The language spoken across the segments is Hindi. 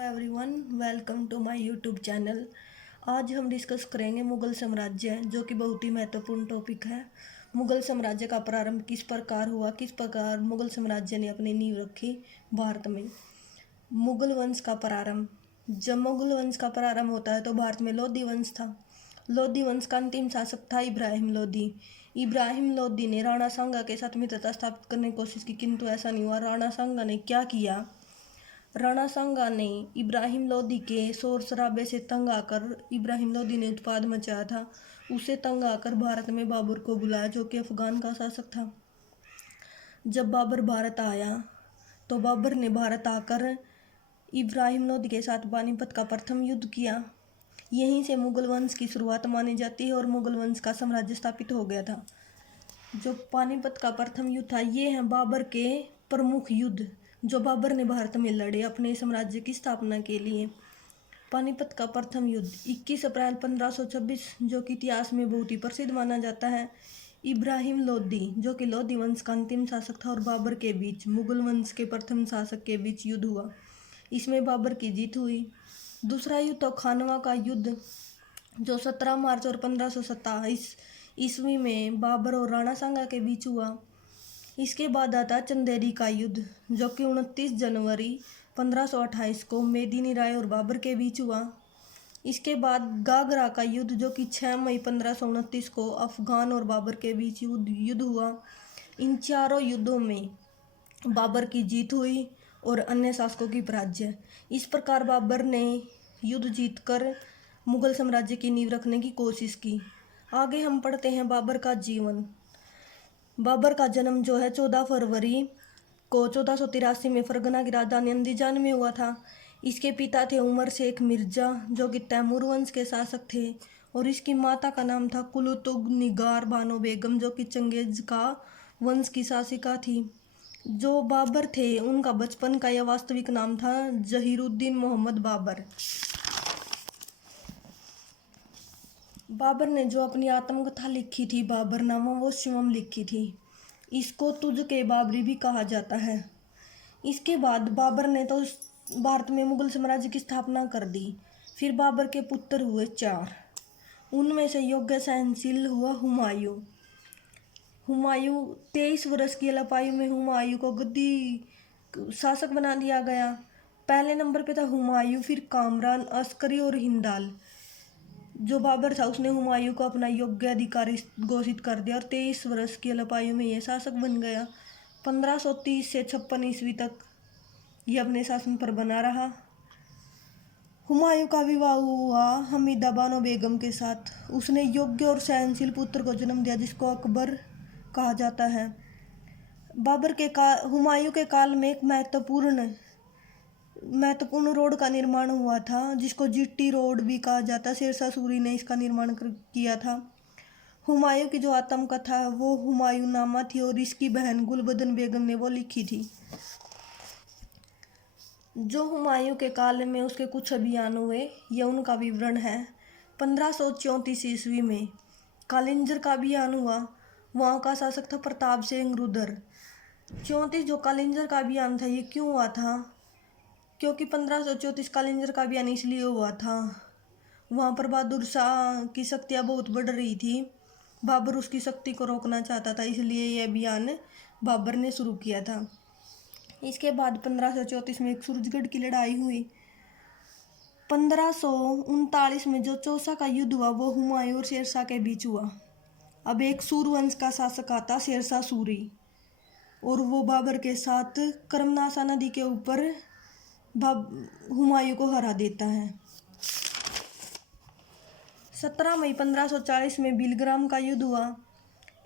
Everyone, welcome to my YouTube channel. आज हम डिस्कस करेंगे मुगल साम्राज्य, जो कि बहुत ही महत्वपूर्ण टॉपिक है। मुगल साम्राज्य का प्रारंभ किस प्रकार हुआ, किस प्रकार मुगल साम्राज्य ने अपनी नींव रखी भारत में। मुगल वंश का प्रारंभ। जब मुगल वंश का प्रारंभ होता है तो भारत में लोधी वंश था। लोधी वंश का अंतिम शासक था इब्राहिम लोधी। इब्राहिम लोधी ने राणा सांगा के साथ मित्रता स्थापित करने की कोशिश की, किंतु ऐसा नहीं हुआ। राणा सांगा ने क्या किया, राणा सांगा ने इब्राहिम लोधी के शोर शराबे से तंग आकर, इब्राहिम लोधी ने उत्पाद मचाया था, उसे तंग आकर भारत में बाबर को बुलाया, जो कि अफगान का शासक था। जब बाबर भारत आया तो बाबर ने भारत आकर इब्राहिम लोधी के साथ पानीपत का प्रथम युद्ध किया। यहीं से मुगल वंश की शुरुआत मानी जाती है और मुगल वंश का साम्राज्य स्थापित हो गया था। जो पानीपत का प्रथम युद्ध था, ये है बाबर के प्रमुख युद्ध जो बाबर ने भारत में लड़े अपने साम्राज्य की स्थापना के लिए। पानीपत का प्रथम युद्ध 21 अप्रैल 1526, जो कि इतिहास में बहुत ही प्रसिद्ध माना जाता है। इब्राहिम लोधी, जो कि लोधी वंश का अंतिम शासक था, और बाबर के बीच, मुगल वंश के प्रथम शासक के बीच युद्ध हुआ। इसमें बाबर की जीत हुई। दूसरा युद्ध तो खानवा का युद्ध, जो 17 मार्च और 1527 ईस्वी में बाबर और राणा सांगा के बीच हुआ। इसके बाद आता चंदेरी का युद्ध, जो कि 29 जनवरी 1528 को मेदिनी राय और बाबर के बीच हुआ। इसके बाद गागरा का युद्ध, जो कि 6 मई 1529 को अफगान और बाबर के बीच युद्ध हुआ। इन चारों युद्धों में बाबर की जीत हुई और अन्य शासकों की पराजय। इस प्रकार बाबर ने युद्ध जीतकर मुगल साम्राज्य की नींव रखने की कोशिश की। आगे हम पढ़ते हैं बाबर का जीवन। बाबर का जन्म जो है 14 फरवरी को 1483 में फरगना की राजधानी अंदीजान में हुआ था। इसके पिता थे उमर शेख मिर्जा, जो कि तैमूर वंश के शासक थे, और इसकी माता का नाम था कुलुतुग निगार बानो बेगम, जो कि चंगेज का वंश की शासिका थी। जो बाबर थे, उनका बचपन का यह वास्तविक नाम था जहीरुद्दीन मोहम्मद बाबर। बाबर ने जो अपनी आत्मकथा लिखी थी बाबरनामा, वो शिवम लिखी थी। इसको तुझ के बाबरी भी कहा जाता है। इसके बाद बाबर ने तो भारत में मुगल साम्राज्य की स्थापना कर दी। फिर बाबर के पुत्र हुए 4। उनमें से योग्य सहनशील हुआ हुमायूं। 23 वर्ष की अल्पायु में हुमायूं को गद्दी शासक बना दिया गया। पहले नंबर पे था हुमायूं, फिर कामरान, अस्करी और हिंदाल। जो बाबर था, उसने हुमायूं को अपना योग्य अधिकारी घोषित कर दिया और 23 वर्ष की अल्पायु में यह शासक बन गया। 1530 से 56 ईस्वी तक यह अपने शासन पर बना रहा। हुमायूं का विवाह हुआ हमीदा बानो बेगम के साथ। उसने योग्य और सहनशील पुत्र को जन्म दिया, जिसको अकबर कहा जाता है। हुमायूं के काल में एक महत्वपूर्ण रोड का निर्माण हुआ था, जिसको जीटी रोड भी कहा जाता है। शेरशाह सूरी ने इसका निर्माण किया था। हुमायूं की जो आत्मकथा है वो हुमायूं नामा थी, और इसकी बहन गुलबदन बेगम ने वो लिखी थी। जो हुमायूं के काल में उसके कुछ अभियान हुए, यह उनका विवरण है। 1534 ईस्वी में कालिंजर का अभियान हुआ। वहाँ का शासक था प्रताप सिंह रुद्र। 34 जो कालिंजर का अभियान था, ये क्यों हुआ था? क्योंकि 1534 कालिंजर का अभियान इसलिए हुआ था, वहाँ पर बहादुर शाह की शक्तियाँ बहुत बढ़ रही थी। बाबर उसकी शक्ति को रोकना चाहता था, इसलिए यह अभियान बाबर ने शुरू किया था। इसके बाद 1534 में एक सूरजगढ़ की लड़ाई हुई। 1539 में जो चौसा का युद्ध हुआ, वो हुमायूं और शेरशाह के बीच हुआ। अब एक सूरवंश का शासक आता, शेरशाह सूरी, और वो बाबर के साथ करमनाशा नदी के ऊपर हुमायूं को हरा देता है। 17 मई 1540 में बिलग्राम का युद्ध हुआ।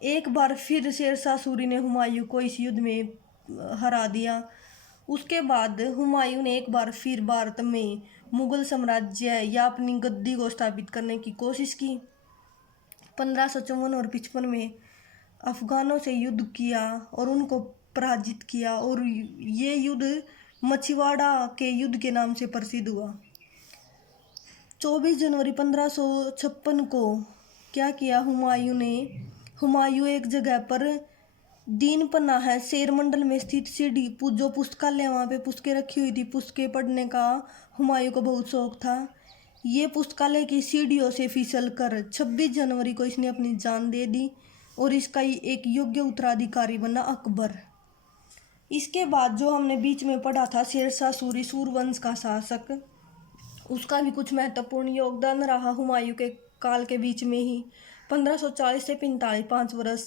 एक बार फिर शेरशाह सूरी ने हुमायूं को इस युद्ध में हरा दिया। उसके बाद हुमायूं ने एक बार फिर भारत में मुगल साम्राज्य या अपनी गद्दी को स्थापित करने की कोशिश की। 1554 और 55 में अफगानों से युद्ध किया और उनको पराजित किया, और ये युद्ध मछीवाड़ा के युद्ध के नाम से प्रसिद्ध हुआ। 24 जनवरी 1556 को क्या किया हुमायूं एक जगह पर दीन पन्ना है शेर मंडल में स्थित सीडी जो पुस्तकालय, वहाँ पे पुस्तकें रखी हुई थी। पुस्तकें पढ़ने का हुमायूं को बहुत शौक था। ये पुस्तकालय की सीढ़ियों से फिसल कर 26 जनवरी को इसने अपनी जान दे दी और इसका एक योग्य उत्तराधिकारी बना अकबर। इसके बाद जो हमने बीच में पढ़ा था शेरशाह सूरी सूरवंश का शासक, उसका भी कुछ महत्वपूर्ण योगदान रहा हुमायूं के काल के बीच में ही। 1540 से 45, 5 वर्ष,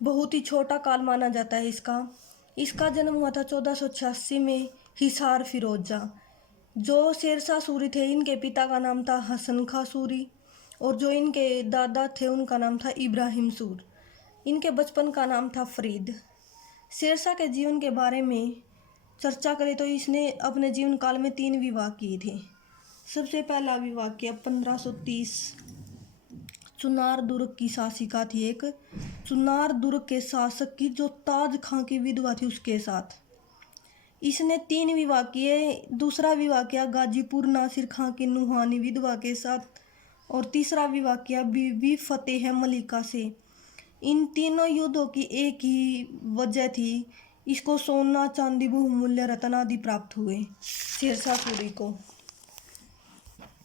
बहुत ही छोटा काल माना जाता है इसका। इसका जन्म हुआ था 1486 में हिसार फिरोजा। जो शेरशाह सूरी थे, इनके पिता का नाम था हसन खां सूरी और जो इनके दादा थे उनका नाम था इब्राहिम सूर। इनके बचपन का नाम था फरीद। शेरशाह के जीवन के बारे में चर्चा करें तो इसने अपने जीवन काल में 3 विवाह किए थे। सबसे पहला विवाह किया 1530, चुनार दुर्ग की शासिका थी एक, चुनार दुर्ग के शासक की जो ताज खां की विधवा थी उसके साथ। इसने 3 विवाह किए। दूसरा विवाह किया गाजीपुर नासिर खां की नुहानी विधवा के साथ और तीसरा विवाह किया बीबी फतेह मलिका से। इन तीनों युद्धों की एक ही वजह थी, इसको सोना चांदी बहुमूल्य रत्न आदि प्राप्त हुए शेरशाह सूरी को।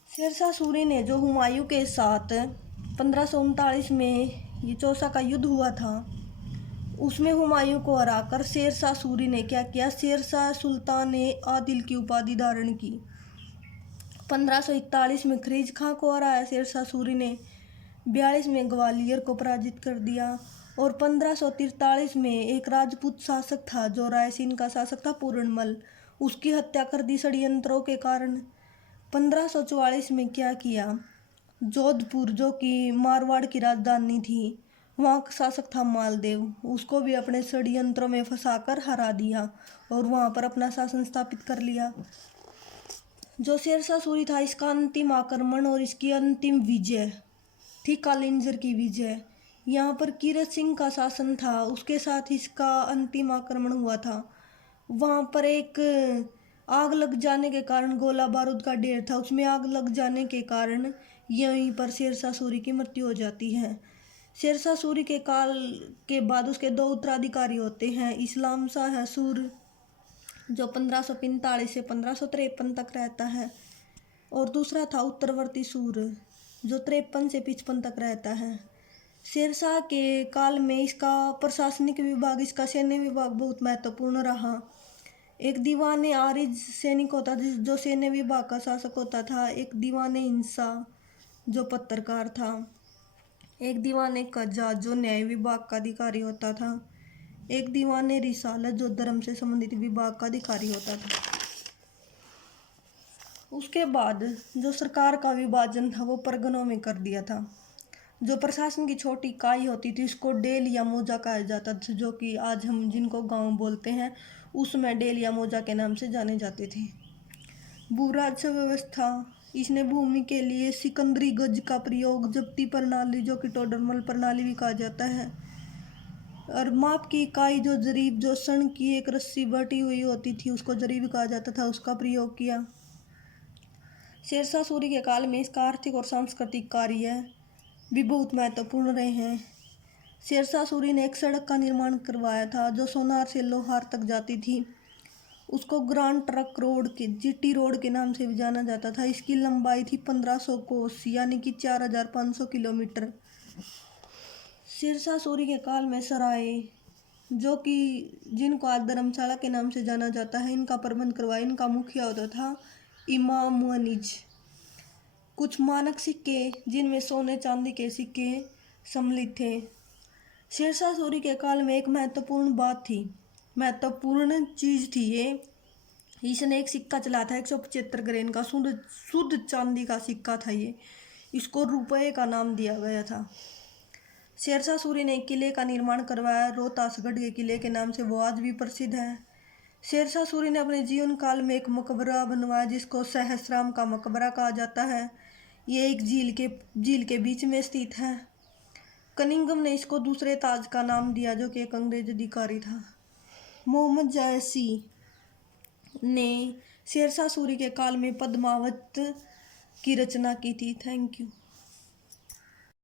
शेरशाह सूरी ने जो हुमायूं के साथ 1539 में ये चौसा का युद्ध हुआ था, उसमें हुमायूं को हराकर शेरशाह सूरी ने क्या किया, शेरशाह सुल्तान आदिल की उपाधि धारण की। 1541 में खरीज खां को हराया शेरशाह सूरी ने, 42 में ग्वालियर को पराजित कर दिया और 1543 में एक राजपूत शासक था जो रायसीन का शासक था पूर्णमल, उसकी हत्या कर दी षड्यंत्रों के कारण। 1544 में क्या किया, जोधपुर जो कि मारवाड़ की राजधानी थी, वहाँ का शासक था मालदेव, उसको भी अपने षड्यंत्रों में फंसाकर हरा दिया और वहाँ पर अपना शासन स्थापित कर लिया। जो शेरशाह सूरी था, इसका अंतिम आक्रमण और इसकी अंतिम विजय थी कालिंजर की विजय। यहाँ पर कीरत सिंह का शासन था, उसके साथ इसका अंतिम आक्रमण हुआ था। वहाँ पर एक आग लग जाने के कारण, गोला बारूद का ढेर था, उसमें आग लग जाने के कारण यहीं पर शेरशाह सूरी की मृत्यु हो जाती है। शेरशाह सूरी के काल के बाद उसके 2 उत्तराधिकारी होते हैं। इस्लाम शाह सूर जो 1545 से 1553 तक रहता है और दूसरा था उत्तरवर्ती सूर जो 53 से 55 तक रहता है। शेरशाह के काल में इसका प्रशासनिक विभाग, इसका सैन्य विभाग बहुत महत्वपूर्ण रहा। एक दीवान आरिज सैनिक होता जो सैन्य विभाग का शासक होता था, एक दीवान इंसा जो पत्रकार था, एक दीवान कज्जा जो न्याय विभाग का अधिकारी होता था, एक दीवान रिसालत जो धर्म से संबंधित विभाग का अधिकारी होता था। उसके बाद जो सरकार का विभाजन था वो परगनों में कर दिया था। जो प्रशासन की छोटी इकाई होती थी उसको डेल या मोजा कहा जाता था, जो कि आज हम जिनको गांव बोलते हैं उसमें डेल या मोजा के नाम से जाने जाते थे। भूराजस्व व्यवस्था, इसने भूमि के लिए सिकंदरी गज का प्रयोग, जब्ती प्रणाली जो कि टोडरमल प्रणाली भी कहा जाता है, और माप की इकाई जो जरीब, जो सन की एक रस्सी बटी हुई होती थी उसको जरीब कहा जाता था, उसका प्रयोग किया। शेरशाह सूरी के काल में इसका आर्थिक और सांस्कृतिक कार्य भी बहुत महत्वपूर्ण रहे हैं। शेरशाह सूरी ने एक सड़क का निर्माण करवाया था जो सोनार से लोहार तक जाती थी, उसको ग्रांड ट्रक रोड के जीटी रोड के नाम से भी जाना जाता था। इसकी लंबाई थी 1500 कोस यानी कि 4500 किलोमीटर। शेरशाह सूरी के काल में सराय जो कि जिनको आज धर्मशाला के नाम से जाना जाता है, इनका प्रबंध करवाया। इनका मुखिया होता था इमाम मुअनिज। कुछ मानक सिक्के जिनमें सोने चांदी के सिक्के सम्मिलित थे। शेरशाह सूरी के काल में एक महत्वपूर्ण चीज़ थी ये, इसने एक सिक्का चलाया था 175 ग्रेन का शुद्ध चांदी का सिक्का था ये, इसको रुपये का नाम दिया गया था। शेरशाह सूरी ने एक किले का निर्माण करवाया, रोहतासगढ़ के किले के नाम से वो आज भी प्रसिद्ध है। शेरशाह सूरी ने अपने जीवन काल में एक मकबरा बनवाया जिसको सहस्राम का मकबरा कहा जाता है। ये एक झील के बीच में स्थित है। कनिंगम ने इसको दूसरे ताज का नाम दिया जो कि एक अंग्रेज अधिकारी था। मोहम्मद जायसी ने शेरशाह सूरी के काल में पद्मावत की रचना की थी। Thank you.